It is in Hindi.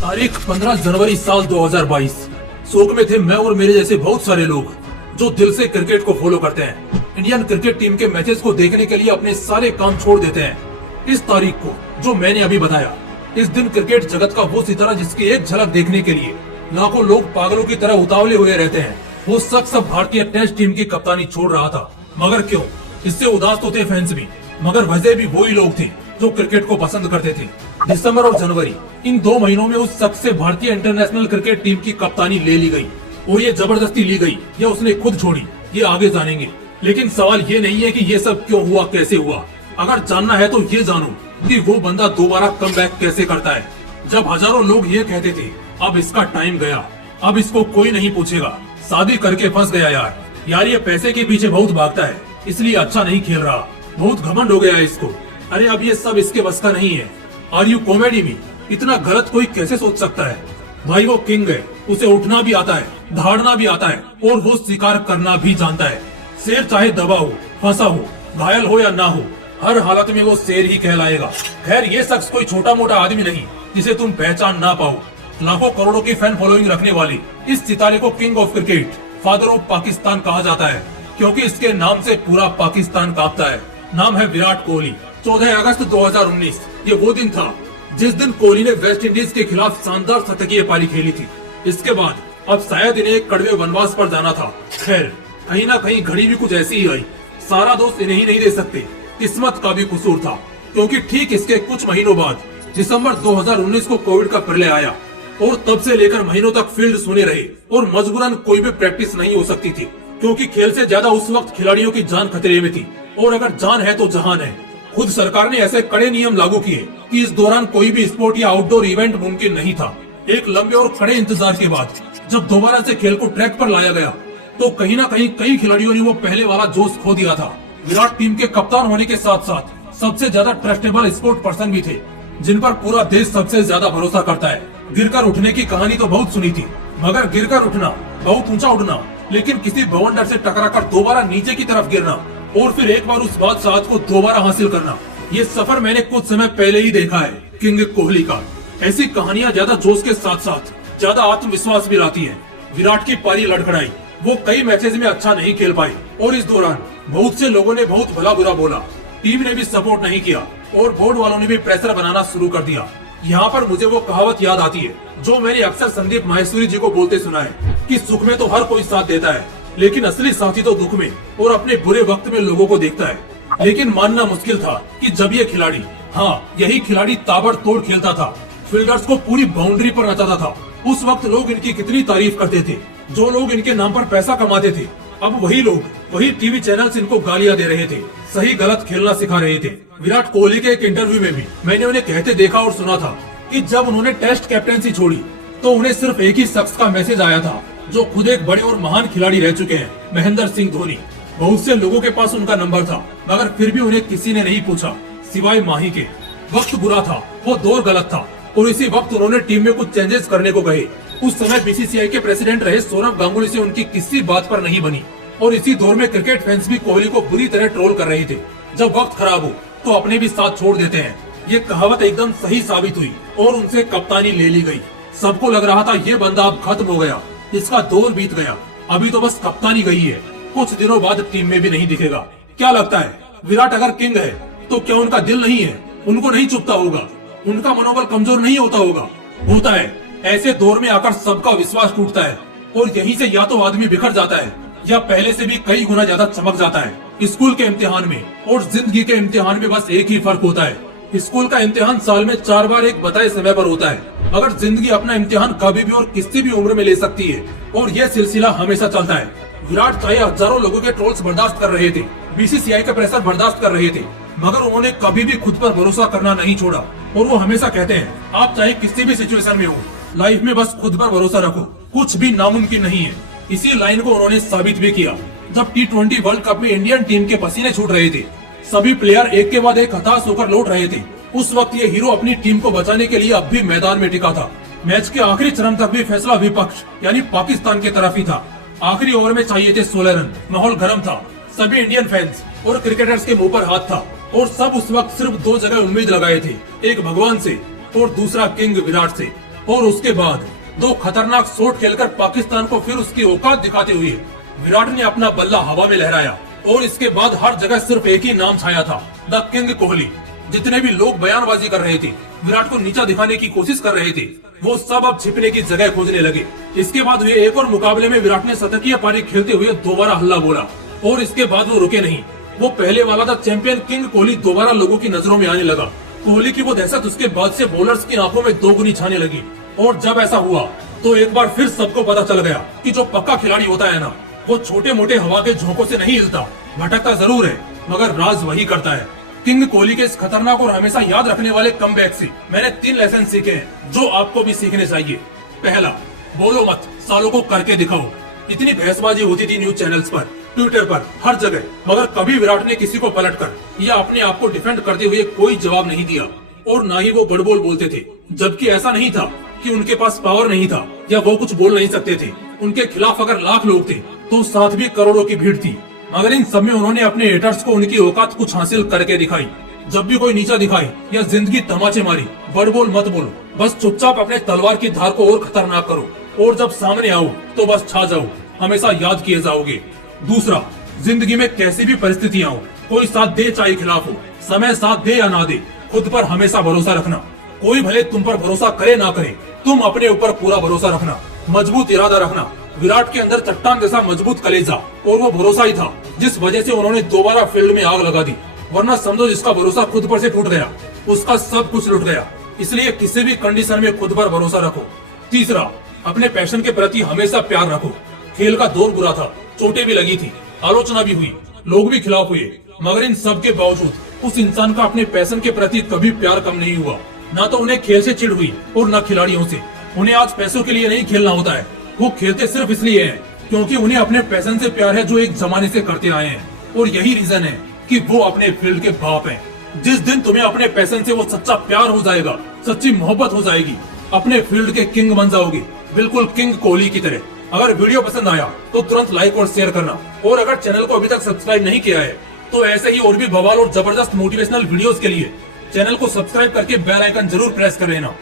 तारीख 15 जनवरी साल 2022। शोक में थे मैं और मेरे जैसे बहुत सारे लोग जो दिल से क्रिकेट को फॉलो करते हैं। इंडियन क्रिकेट टीम के मैचेस को देखने के लिए अपने सारे काम छोड़ देते हैं। इस तारीख को जो मैंने अभी बताया, इस दिन क्रिकेट जगत का वो सितारा जिसकी एक झलक देखने के लिए लाखों लोग पागलों की तरह उतावले हुए रहते हैं, वो शख्स अब भारतीय टेस्ट टीम की कप्तानी छोड़ रहा था। मगर क्यों? इससे उदास तो थे फैंस भी, मगर वजह भी वही लोग थे जो क्रिकेट को पसंद करते थे। दिसंबर और जनवरी, इन 2 महीनों में उस शख्स से भारतीय इंटरनेशनल क्रिकेट टीम की कप्तानी ले ली गई, और ये जबरदस्ती ली गई या उसने खुद छोड़ी, ये आगे जानेंगे। लेकिन सवाल ये नहीं है कि ये सब क्यों हुआ, कैसे हुआ। अगर जानना है तो ये जानो कि वो बंदा दोबारा कमबैक कैसे करता है। जब हजारों लोग ये कहते थे अब इसका टाइम गया, अब इसको कोई नहीं पूछेगा, शादी करके फंस गया यार ये पैसे के पीछे बहुत भागता है, इसलिए अच्छा नहीं खेल रहा, बहुत घमंड हो गया है इसको, अरे अब ये सब इसके बस का नहीं है। आर यू कॉमेडी में? इतना गलत कोई कैसे सोच सकता है? भाई वो किंग है, उसे उठना भी आता है, दहाड़ना भी आता है, और वो शिकार करना भी जानता है। शेर चाहे दबा हो, फंसा हो, घायल हो या ना हो, हर हालत में वो शेर ही कहलाएगा। खैर ये शख्स कोई छोटा मोटा आदमी नहीं जिसे तुम पहचान ना पाओ। लाखों करोड़ों की फैन फॉलोइंग रखने वाले इस सितारे को king of cricket, father of Pakistan कहा जाता है, क्योंकि इसके नाम से पूरा पाकिस्तान कांपता है। नाम है विराट कोहली। 14 अगस्त 2019 ये वो दिन था जिस दिन कोहली ने वेस्ट इंडीज के खिलाफ शानदार शतकीय पारी खेली थी। इसके बाद अब शायद इन्हें एक कड़वे वनवास पर जाना था। खैर कहीं ना कहीं घड़ी भी कुछ ऐसी ही आई। सारा दोस्त इन्हें ही नहीं दे सकते, किस्मत का भी कसूर था, क्योंकि ठीक इसके कुछ महीनों बाद दिसंबर 2019 को कोविड का प्रलय आया, और तब से लेकर महीनों तक फील्ड सुने रहे, और मजबूरन कोई भी प्रैक्टिस नहीं हो सकती थी, क्योंकि खेल से ज्यादा उस वक्त खिलाड़ियों की जान खतरे में थी। और अगर जान है तो जहान है। खुद सरकार ने ऐसे कड़े नियम लागू किए कि इस दौरान कोई भी स्पोर्ट या आउटडोर इवेंट मुमकिन नहीं था। एक लंबे और कड़े इंतजार के बाद जब दोबारा से खेल को ट्रैक पर लाया गया, तो कहीं ना कहीं कई खिलाड़ियों ने वो पहले वाला जोश खो दिया था। विराट टीम के कप्तान होने के साथ साथ सबसे ज्यादा ट्रस्टेबल स्पोर्ट पर्सन भी थे, जिन पर पूरा देश सबसे ज्यादा भरोसा करता है। गिरकर उठने की कहानी तो बहुत सुनी थी, मगर गिरकर उठना, बहुत ऊंचा उड़ना, लेकिन किसी बवंडर से टकराकर दोबारा नीचे की तरफ गिरना, और फिर एक बार उस बादशाह को दोबारा हासिल करना, ये सफर मैंने कुछ समय पहले ही देखा है किंग कोहली का। ऐसी कहानियां ज्यादा जोश के साथ साथ ज्यादा आत्मविश्वास भी लाती है। विराट की पारी लड़खड़ाई, वो कई मैचेस में अच्छा नहीं खेल पाए, और इस दौरान बहुत से लोगों ने बहुत भला बुरा बोला। टीम ने भी सपोर्ट नहीं किया, और बोर्ड वालों ने भी प्रेशर बनाना शुरू कर दिया। यहाँ पर मुझे वो कहावत याद आती है जो मैंने अक्सर संदीप माहेश्वरी जी को बोलते सुना है कि सुख में तो हर कोई साथ देता है, लेकिन असली साथी तो दुख में और अपने बुरे वक्त में लोगों को देखता है। लेकिन मानना मुश्किल था कि जब ये खिलाड़ी, हाँ यही खिलाड़ी ताबड़तोड़ खेलता था, फील्डर्स को पूरी बाउंड्री पर नचाता था, उस वक्त लोग इनकी कितनी तारीफ करते थे। जो लोग इनके नाम पर पैसा कमाते थे, अब वही लोग, वही टीवी चैनल्स इनको गालियां दे रहे थे, सही गलत खेलना सिखा रहे थे। विराट कोहली के एक इंटरव्यू में भी मैंने उन्हें कहते देखा और सुना था कि जब उन्होंने टेस्ट कैप्टेंसी छोड़ी तो उन्हें सिर्फ एक ही शख्स का मैसेज आया था, जो खुद एक बड़े और महान खिलाड़ी रह चुके हैं, महेंद्र सिंह धोनी। बहुत से लोगों के पास उनका नंबर था, मगर फिर भी उन्हें किसी ने नहीं पूछा सिवाय माही के। वक्त बुरा था, वो दौर गलत था, और इसी वक्त उन्होंने टीम में कुछ चेंजेस करने को कहे। उस समय बीसीसीआई के प्रेसिडेंट रहे सौरभ गांगुली से उनकी किसी बात पर नहीं बनी, और इसी दौर में क्रिकेट फैंस भी कोहली को बुरी तरह ट्रोल कर रहे थे। जब वक्त खराब हो तो अपने भी साथ छोड़ देते हैं। ये कहावत एकदम सही साबित हुई, और उनसे कप्तानी ले ली गई। सबको लग रहा था ये बंदा अब खत्म हो गया, इसका दौर बीत गया, अभी तो बस कप्तानी गई है, कुछ दिनों बाद टीम में भी नहीं दिखेगा। क्या लगता है, विराट अगर किंग है तो क्या उनका दिल नहीं है? उनको नहीं चुभता होगा? उनका मनोबल कमजोर नहीं होता होगा? होता है। ऐसे दौर में आकर सबका विश्वास टूटता है, और यहीं से या तो आदमी बिखर जाता है, या पहले से भी कई गुना ज्यादा चमक जाता है। स्कूल के इम्तिहान में और जिंदगी के इम्तिहान में बस एक ही फर्क होता है। स्कूल का इम्तिहान साल में 4 बार एक बताए समय पर होता है, मगर जिंदगी अपना इम्तिहान कभी भी और किसी भी उम्र में ले सकती है, और यह सिलसिला हमेशा चलता है। विराट चाहे हजारों लोगों के ट्रोल्स बर्दाश्त कर रहे थे, बीसीसीआई का प्रेशर बर्दाश्त कर रहे थे, मगर उन्होंने कभी भी खुद पर भरोसा करना नहीं छोड़ा। और वो हमेशा कहते हैं, आप चाहे किसी भी सिचुएशन में हो, लाइफ में बस खुद पर भरोसा रखो, कुछ भी नामुमकिन नहीं है। इसी लाइन को उन्होंने साबित भी किया जब T20 वर्ल्ड कप में इंडियन टीम के पसीने छूट रहे थे, सभी प्लेयर एक के बाद एक हताश होकर लौट रहे थे। उस वक्त ये हीरो अपनी टीम को बचाने के लिए अब भी मैदान में टिका था। मैच के आखिरी चरण तक भी फैसला विपक्ष यानी पाकिस्तान के तरफ ही था। आखिरी ओवर में चाहिए थे 16 रन। माहौल गर्म था, सभी इंडियन फैंस और क्रिकेटर्स के मुंह पर हाथ था, और सब उस वक्त सिर्फ 2 जगह उम्मीद लगाए थे, एक भगवान से और दूसरा किंग विराट से। और उसके बाद 2 खतरनाक शॉट खेलकर पाकिस्तान को फिर उसकी औकात दिखाते हुए विराट ने अपना बल्ला हवा में लहराया और इसके बाद हर जगह सिर्फ एक ही नाम छाया था, द किंग कोहली। जितने भी लोग बयानबाजी कर रहे थे, विराट को नीचा दिखाने की कोशिश कर रहे थे, वो सब अब छिपने की जगह खोजने लगे। इसके बाद हुए एक और मुकाबले में विराट ने शतकीय पारी खेलते हुए दोबारा हल्ला बोला और इसके बाद वो रुके नहीं। वो पहले वाला था चैंपियन किंग कोहली दोबारा लोगों की नजरों में आने लगा। कोहली की वो दहशत उसके बाद से बॉलर्स की आंखों में दोगुनी छाने लगी और जब ऐसा हुआ तो एक बार फिर सबको पता चल गया कि जो पक्का खिलाड़ी होता है ना, वो छोटे मोटे हवा के झोंकों से नहीं हिलता, भटकता जरूर है मगर राज वही करता है। किंग कोहली के इस खतरनाक और हमेशा याद रखने वाले कमबैक से मैंने 3 लेसन सीखे हैं जो आपको भी सीखने चाहिए। पहला, बोलो मत, सालों को करके दिखाओ। इतनी बहसबाजी होती थी न्यूज चैनल्स पर, ट्विटर पर, हर जगह, मगर कभी विराट ने किसी को पलटकर या अपने आप को डिफेंड करते हुए कोई जवाब नहीं दिया और ना ही वो बड़बोल बोलते थे। जबकि ऐसा नहीं था कि उनके पास पावर नहीं था या वो कुछ बोल नहीं सकते थे। उनके खिलाफ अगर लाख लोग थे तो साथ भी करोड़ों की भीड़ थी, मगर इन सब में उन्होंने अपने हेटर्स को उनकी औकात कुछ हासिल करके दिखाई। जब भी कोई नीचा दिखाए या जिंदगी तमाचे मारी, बड़बोल मत बोलो, बस चुपचाप अपने तलवार की धार को और खतरनाक करो और जब सामने आओ तो बस छा जाओ, हमेशा याद किए जाओगे। दूसरा, जिंदगी में कैसी भी परिस्थितियां हो, कोई साथ दे चाहे खिलाफ हो, समय साथ दे या ना दे, खुद पर हमेशा भरोसा रखना। कोई भले तुम पर भरोसा करे ना करे, तुम अपने ऊपर पूरा भरोसा रखना, मजबूत इरादा रखना। विराट के अंदर चट्टान जैसा मजबूत कलेजा और वो भरोसा ही था जिस वजह से उन्होंने दोबारा फील्ड में आग लगा दी। वरना समझो जिसका भरोसा खुद पर से टूट गया, उसका सब कुछ लुट गया। इसलिए किसी भी कंडीशन में खुद पर भरोसा रखो। तीसरा, अपने पैशन के प्रति हमेशा प्यार रखो। खेल का दौर बुरा था, चोटें भी लगी थी, आलोचना भी हुई, लोग भी खिलाफ हुए, मगर इन सब के बावजूद उस इंसान का अपने पैशन के प्रति कभी प्यार कम नहीं हुआ। ना तो उन्हें खेल से चिढ़ हुई और न खिलाड़ियों से। उन्हें आज पैसों के लिए नहीं खेलना होता है, वो खेलते सिर्फ इसलिए हैं क्योंकि उन्हें अपने पैशन से प्यार है जो एक जमाने से करते आए हैं। और यही रीजन है कि वो अपने फील्ड के बाप हैं। जिस दिन तुम्हें अपने पैशन से वो सच्चा प्यार हो जाएगा, सच्ची मोहब्बत हो जाएगी, अपने फील्ड के किंग बन जाओगे, बिल्कुल किंग कोहली की तरह। अगर वीडियो पसंद आया तो तुरंत लाइक और शेयर करना, और अगर चैनल को अभी तक सब्सक्राइब नहीं किया है तो ऐसे ही और भी बवाल और जबरदस्त मोटिवेशनल वीडियोस के लिए चैनल को सब्सक्राइब करके बेल आइकन जरूर प्रेस कर लेना।